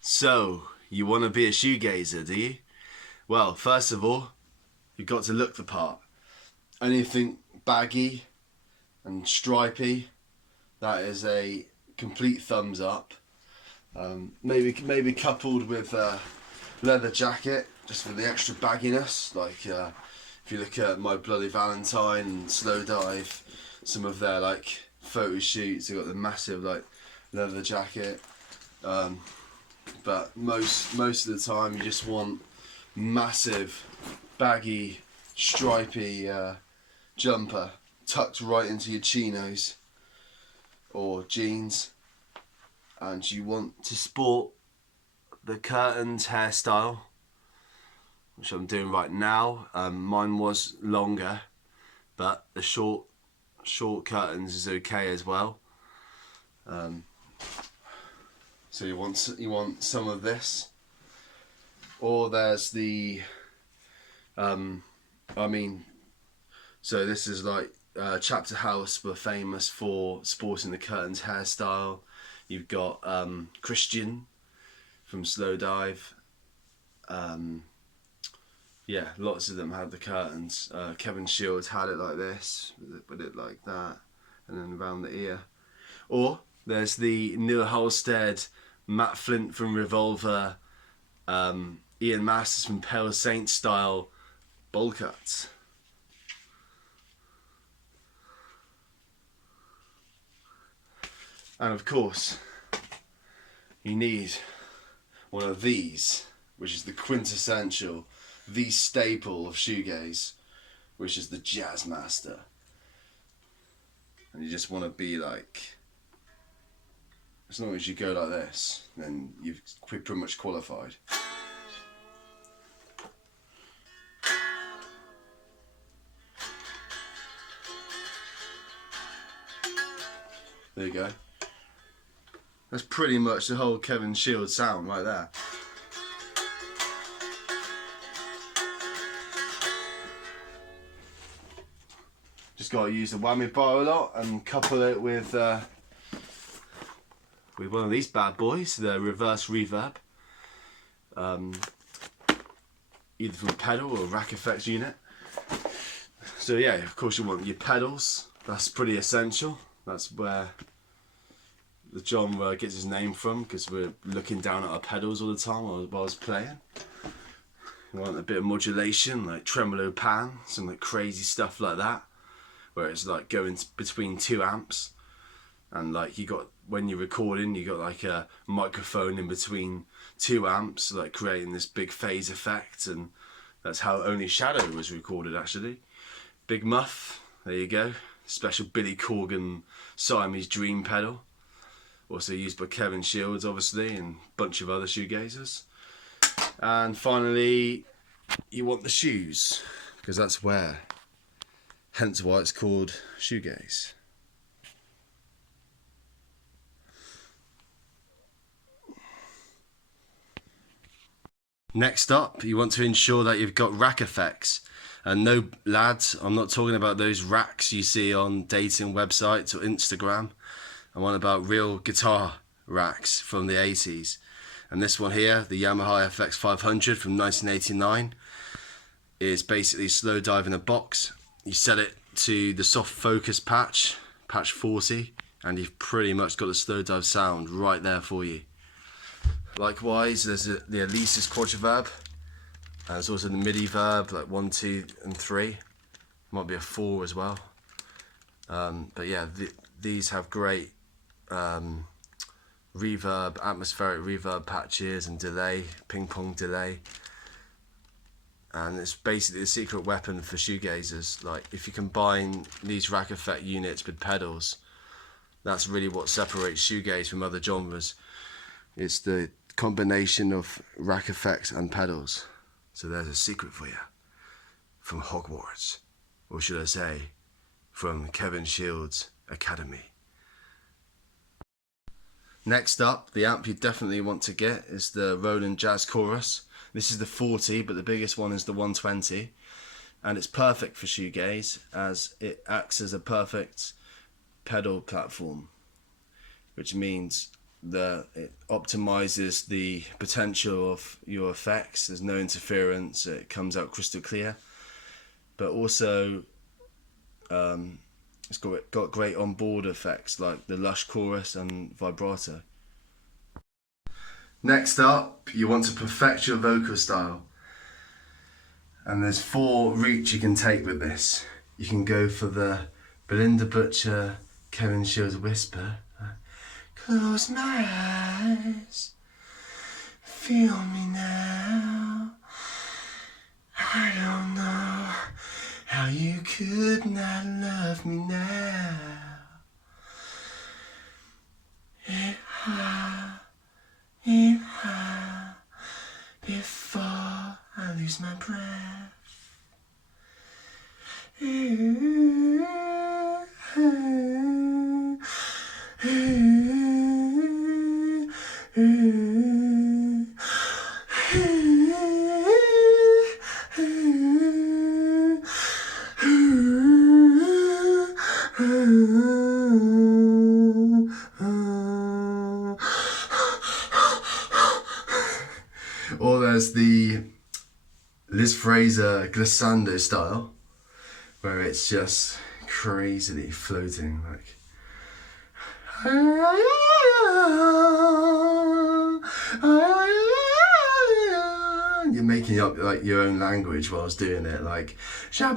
So, you want to be a shoegazer, do you? Well, first of all, you've got to look the part. Anything baggy and stripy, that is a complete thumbs up. Maybe coupled with a leather jacket, just for the extra bagginess. Like if you look at My Bloody Valentine and Slow Dive, some of their like photo shoots, they've got the massive like leather jacket. But most of the time you just want massive baggy stripy jumper tucked right into your chinos or jeans, and you want to sport the curtains hairstyle, which I'm doing right now. Mine was longer, but the short curtains is okay as well. So you want some of this, or there's the so this is like Chapter House were famous for sporting the curtains hairstyle. You've got Christian from Slow Dive. Yeah, lots of them had the curtains. Kevin Shields had it like this, with it like that, and then around the ear. Or there's the Neil Halstead, Matt Flint from Revolver, Ian Masters from Pale Saint style bowl cuts. And of course, you need one of these, which is the quintessential, the staple of shoegaze, which is the Jazz Master. And you just want to be like, as long as you go like this, then you've pretty much qualified. There you go. That's pretty much the whole Kevin Shields sound right there. Just got to use the whammy bar a lot and couple it with one of these bad boys, the reverse reverb. Either from a pedal or a rack effects unit. So yeah, of course you want your pedals. That's pretty essential. That's where the genre gets its name from, because we're looking down at our pedals all the time while I was playing. You want a bit of modulation, like tremolo pan, some like crazy stuff like that, where it's like going between 2 amps, and like you got, when you're recording, you got like a microphone in between 2 amps, like creating this big phase effect. And that's how Only Shadow was recorded, actually. Big Muff, there you go. Special Billy Corgan Siamese Dream pedal, also used by Kevin Shields obviously, and a bunch of other shoegazers. And finally, you want the shoes, because that's where, hence why it's called shoegaze. Next up, you want to ensure that you've got rack effects. And no, lads, I'm not talking about those racks you see on dating websites or Instagram. I'm on about real guitar racks from the 80s. And this one here, the Yamaha FX 500 from 1989, is basically Slow Dive in a box. You set it to the soft focus patch 40, and you've pretty much got the Slow Dive sound right there for you. Likewise, there's the Alesis quadriverb. There's also the MIDI verb, like 1, 2, and 3. Might be a 4 as well. But yeah, these have great reverb, atmospheric reverb patches and delay, ping pong delay. And it's basically the secret weapon for shoegazers. Like, if you combine these rack effect units with pedals, that's really what separates shoegaze from other genres. It's the combination of rack effects and pedals. So there's a secret for you from Hogwarts, or should I say, from Kevin Shields' Academy. Next up, the amp you definitely want to get is the Roland Jazz Chorus. This is the 40, but the biggest one is the 120. And it's perfect for shoegaze, as it acts as a perfect pedal platform, which means it optimizes the potential of your effects. There's no interference. It comes out crystal clear, but also it's got great onboard effects like the lush chorus and vibrato. Next up, you want to perfect your vocal style, and there's 4 routes you can take with this. You can go for the Belinda Butcher, Kevin Shields whisper. Close my eyes, feel me now. I don't know how you could not love me now. It high, before I lose my breath. Or there's the Liz Fraser glissando style, where it's just crazily floating, like you're making up like your own language whilst doing it, like so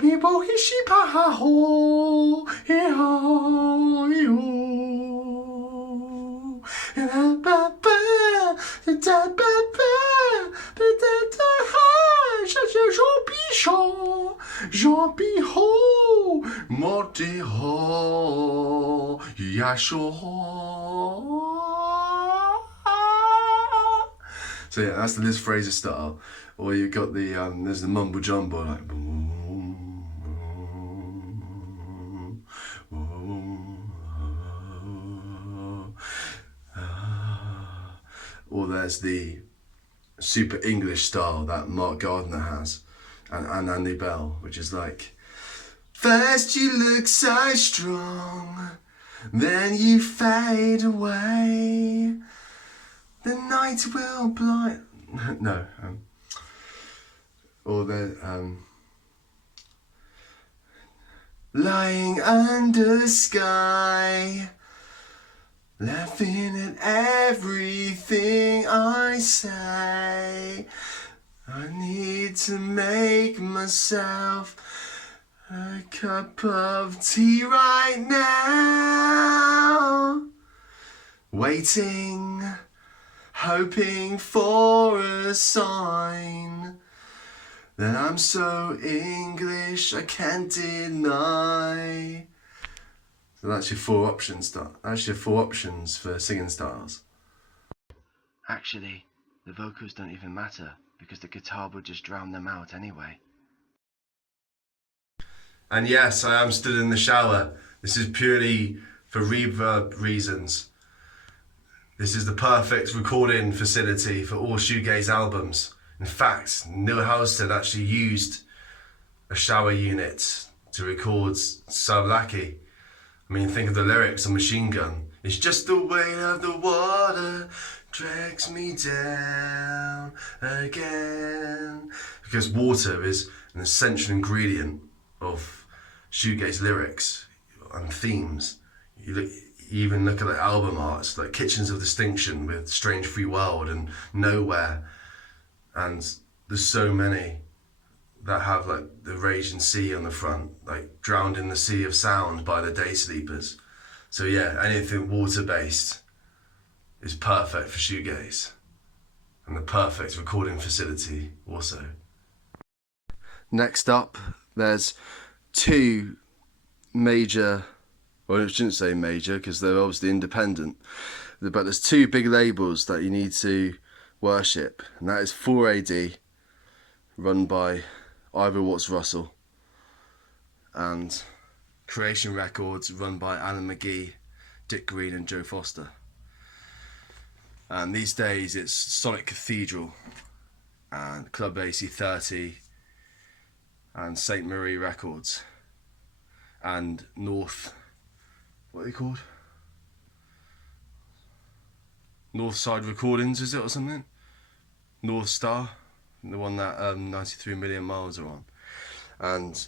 yeah, that's the Liz Fraser style. Or you've got the there's the mumbo jumbo, like or there's the super English style that Mark Gardner has and Andy Bell, which is like, first you look so strong, then you fade away, the night will blind. No, or the lying under sky, laughing at everything I say. I need to make myself a cup of tea right now. Waiting, hoping for a sign that I'm so English I can't deny. So that's your 4 options. That's your 4 options for singing styles. Actually, the vocals don't even matter because the guitar would just drown them out anyway. And yes, I am still in the shower. This is purely for reverb reasons. This is the perfect recording facility for all Shoegaze albums. In fact, Neil Halstead actually used a shower unit to record Savlaki. I mean, think of the lyrics on Machine Gun. It's just the weight of the water drags me down again. Because water is an essential ingredient of shoegaze lyrics and themes. You even look at the album arts, like Kitchens of Distinction with Strange Free World and Nowhere. And there's so many that have like the Raging Sea on the front, like Drowned in the Sea of Sound by the Day Sleepers. So yeah, anything water-based is perfect for shoegaze, and the perfect recording facility also. Next up, there's 2 major, well I shouldn't say major because they're obviously independent, but there's 2 big labels that you need to worship, and that is 4AD, run by Ivor Watts Russell, and Creation Records, run by Alan McGee, Dick Green and Joe Foster. And these days it's Sonic Cathedral and Club AC30 and St. Marie Records and North, what are they called? Northside Recordings, is it, or something? North Star, the one that 93 Million Miles are on. And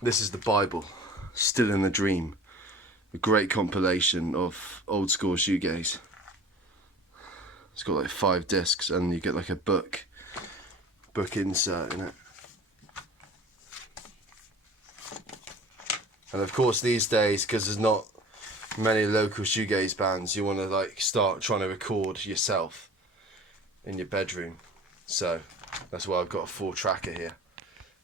this is the Bible, Still in the Dream, a great compilation of old school shoegaze. It's got like 5 discs, and you get like a book insert in it. And of course these days, because there's not many local shoegaze bands, you want to like start trying to record yourself in your bedroom. So that's why I've got a 4-tracker here,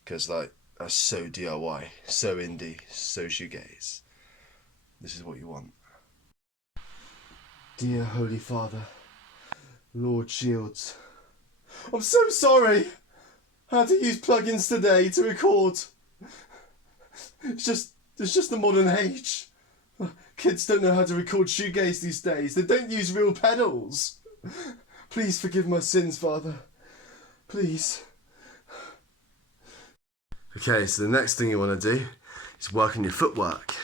because like that's so DIY, so indie, so shoegaze. This is what you want. Dear Holy Father, Lord Shields, I'm so sorry I had to use plugins today to record. It's just the modern age. Kids don't know how to record shoegaze these days. They don't use real pedals. Please forgive my sins, Father. Please. Okay, so the next thing you want to do is work on your footwork.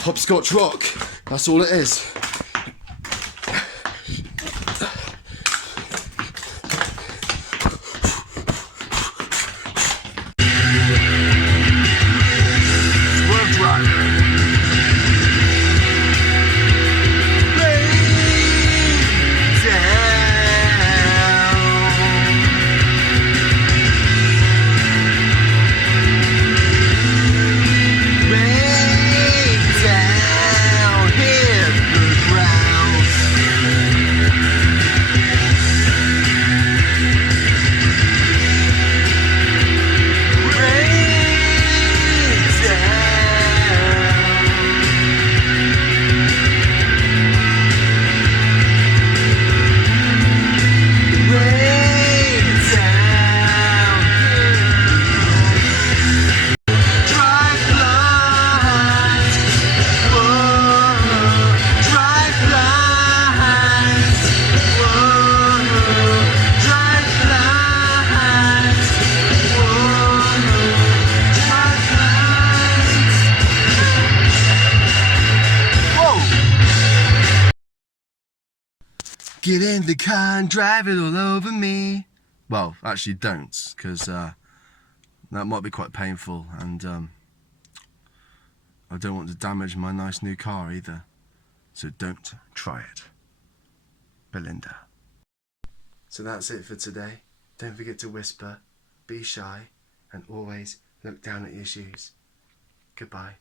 Hopscotch rock, that's all it is. Get in the car and drive it all over me. Well, actually don't, because that might be quite painful, and I don't want to damage my nice new car either. So don't try it. Belinda. So that's it for today. Don't forget to whisper, be shy, and always look down at your shoes. Goodbye.